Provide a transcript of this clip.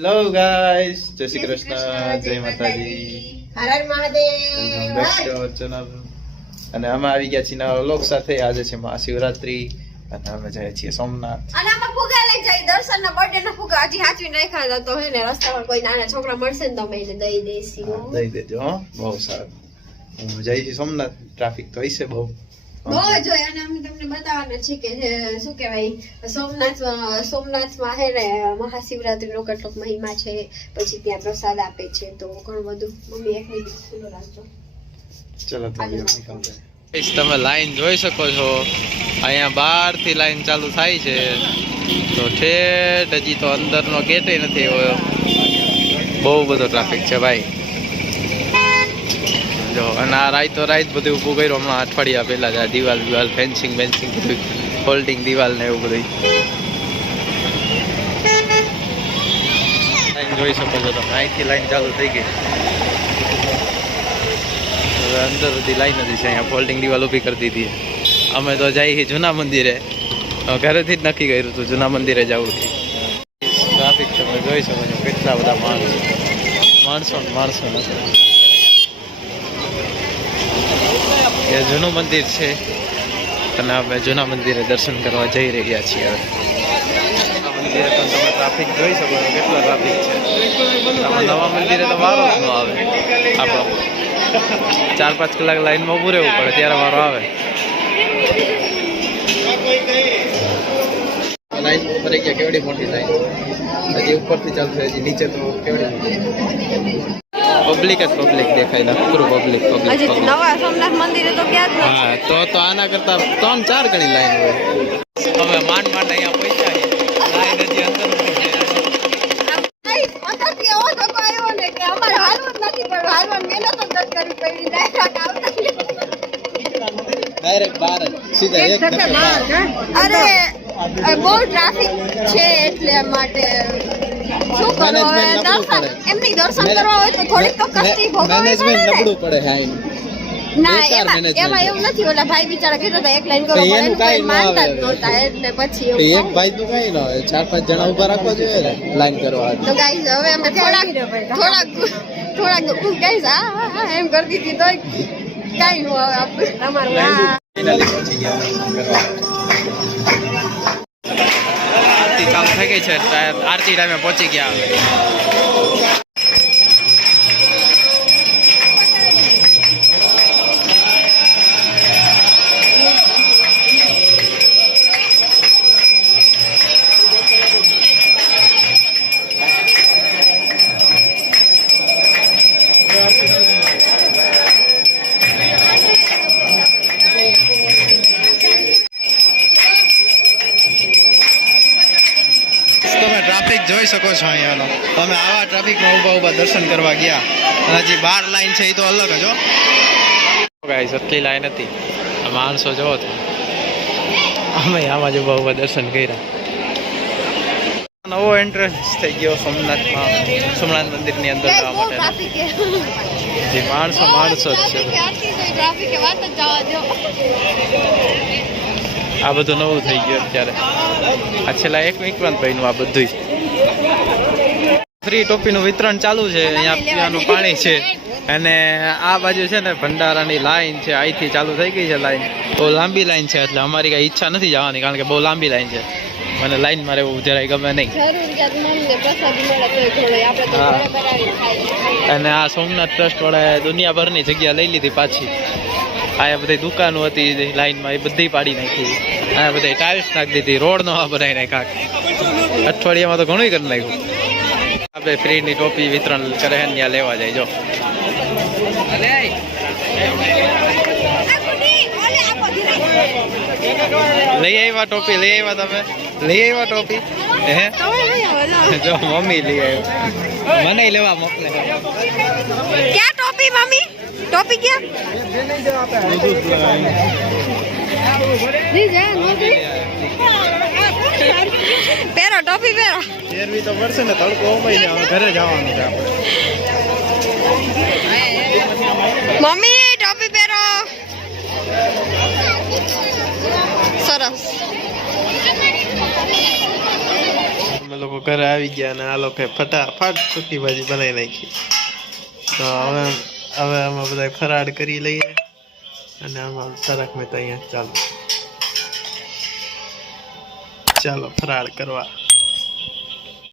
Hello guys, જય શ્રી કૃષ્ણ, જય માતાજી, હર હર મહાદેવ. અને અમે આવી ગયા છીએ નવા વ્લોગ સાથે. આજે છે મહાશિવરાત્રી અને અમે જઈએ છીએ સોમનાથ. અને આમાં ફુગા લઈ જાય દર્શન ના બર્થડે ના ફુગા હજી હાચવી નાખ્યા હતા તો હે ને રસ્તામાં કોઈ નાના છોકરા મળશે ને તો અમે એને દઈ દેસી. દઈ દેજો હો, બહુ સારું. હું જઈ છીએ સોમનાથ. ટ્રાફિક તો હશે બહુ જ હોય. અને અમે તમને બતાવવાના છે કે શું કહેવાય સોમનાથમાં હે ને મહાશિવરાત્રી નો કેટલોક મહિમા છે. પછી ત્યાં પ્રસાદ આપે છે તો ઘણું બધું. મમ્મી એક મિનિટ ખુલ્લો રાખજો. ચલો તો તમે લાઈન જોઈ શકો છો. અહીંયા બહાર થી લાઈન ચાલુ થાય છે તો ઠેઠ હજી તો અંદરનો ગેટે નથી આવ્યો. બહુ બધો ટ્રાફિક છે ભાઈ. જો અને આ રાઈતો રાઈત બધું ઊભું કર્યું હમણાં અઠવાડિયા પહેલા જ. દિવાલ ફેન્સિંગ બધું ફોલ્ડિંગ દિવાલ ને એવું બધું લાઈન જોઈ શકો છો તમે. અહીંથી લાઈન ચાલુ થઈ ગઈ. અંદર બધી લાઈન નથી છે. અહીંયા ફોલ્ડિંગ દિવાલ ઊભી કરી દીધી. અમે તો જઈએ જૂના મંદિરે. ઘરેથી જ નક્કી કર્યું હતું જૂના મંદિરે જવું. ટ્રાફિક તમે જોઈ શકો છો. કેટલા બધા માણસો નથી. એ જૂનું મંદિર છે અને અમે જૂના મંદિરે દર્શન કરવા જઈ રહ્યા છીએ. હવે મંદિરે પણ તમે ટ્રાફિક જોઈ શકો છો. કેટલા ટ્રાફિક છે. નવા મંદિરે તો વારો જ ન આવે આપણો. 4-5 કલાક લાઈનમાં ઊભું રહેવું પડે ત્યારે વારો આવે. લાઈન ભરાઈ ગયા. કેવડી મોટી લાઈન. હજી ઉપરથી ચાલશે. હજી નીચે તો કેવડી પબ્લિક દેખાય. નકરું પબ્લિક. હજી નવા સોમનાથ મંદિરે તો ક્યાં જ હા તો આના કરતા 3-4 ગણી લાઈન હોય. હવે માંડ અહીંયા પૈસા લાઈન હજી અંદર ડાયરેક્ટ બહાર સીધા એક અરે બહુ ટ્રાફિક છે એટલે માટે શું કરો હવે. દર્શન એમની દર્શન કરવા હોય તો થોડીક તો કષ્ટી ભોગવવી પડે. નબળું પડે. હા ના એમાં એવું નથી. ઓલા ભાઈ બિચારા કહેતા હતા એક લાઈન કરો પણ કઈ માનતા જ નહોતા એટલે પછી એક ભાઈ તું કઈ ન હોય. 4-5 જણા ઉભા રાખવા જોઈએ ને લાઈન કરવા. તો ગાઈસ હવે અમે થોડાક ગાઈસ હા એમ કરતી હતી તોય કઈ નો હવે આપણે તમારું આરતી ચાલુ થઈ ગઈ છે. આરતી ટાઈમે પહોંચી ગયા. તમે ટ્રાફિક જોઈ શકો છો અહીંયાનો. તમે આવા ટ્રાફિકમાં ઊભા દર્શન કરવા ગયા અને હજી 12 લાઈન છે એ તો અલગ જ હો ગાઈસ. આટલી લાઈન હતી. માણસો જોવો તો અમે આમાં જ ઊભા દર્શન કર્યા. નવો એન્ટ્રન્સ થઈ ગયો સોમનાથ મંદિરની અંદર જવા માટે. માણસો જ છે. આ બધું નવું થઈ ગયું અત્યારે. આ છેલ્લા 1 ભાઈનું આ બધું ફ્રી ટોપીનું વિતરણ ચાલુ છે. અહીંયા પીવાનું પાણી છે અને આ બાજુ છે ને ભંડારાની લાઈન છે. અહીંથી ચાલુ થઈ ગઈ છે લાઈન. બહુ લાંબી લાઈન છે એટલે અમારી કઈ ઈચ્છા નથી જવાની કારણ કે બહુ લાંબી લાઈન છે. મને લાઈનમાં રહેવું જરાય ગમે નહીં. અને આ સોમનાથ ટ્રસ્ટ વાળાએ દુનિયાભરની જગ્યા લઈ લીધી પાછી. આ બધી દુકાનો હતી લાઈનમાં એ બધી પાડી નાખી. આ બધી ટાઇલ્સ નાખી દીધી. રોડ નો બનાવી નાખ્યા. અઠવાડિયામાં તો ઘણું કરી નાખ્યું. આપણે ફ્રીની ટોપી વિતરણ કરે છે ત્યાં લેવા જાય. જો લઈ આવ્યા ટોપી. લઈ આવ્યા તમે? લઈ આવ્યા ટોપી? હે જો મમ્મી લઈ આવ્યો. મને લેવા મોકલે. ક્યાં ટોપી મમ્મી? ટોપી ક્યાં? પહેરો ટોપી પહેરો. પહેરવી તો પડશે ને. તડકો ઉમાઈ ને ઘરે જવાનું છે આપણે. મમ્મી ટોપી પહેરો. સરસ. અમે લોકો ઘરે આવી ગયા અને આ લોકોએ ફટાફટ સૂકી ભાજી બનાવી નાખી. તો હવે અમે બધા ફરાળ કરી લઈએ અને આમાં તરક મહેતા અહીંયા ચાલો ફરાળ કરવા.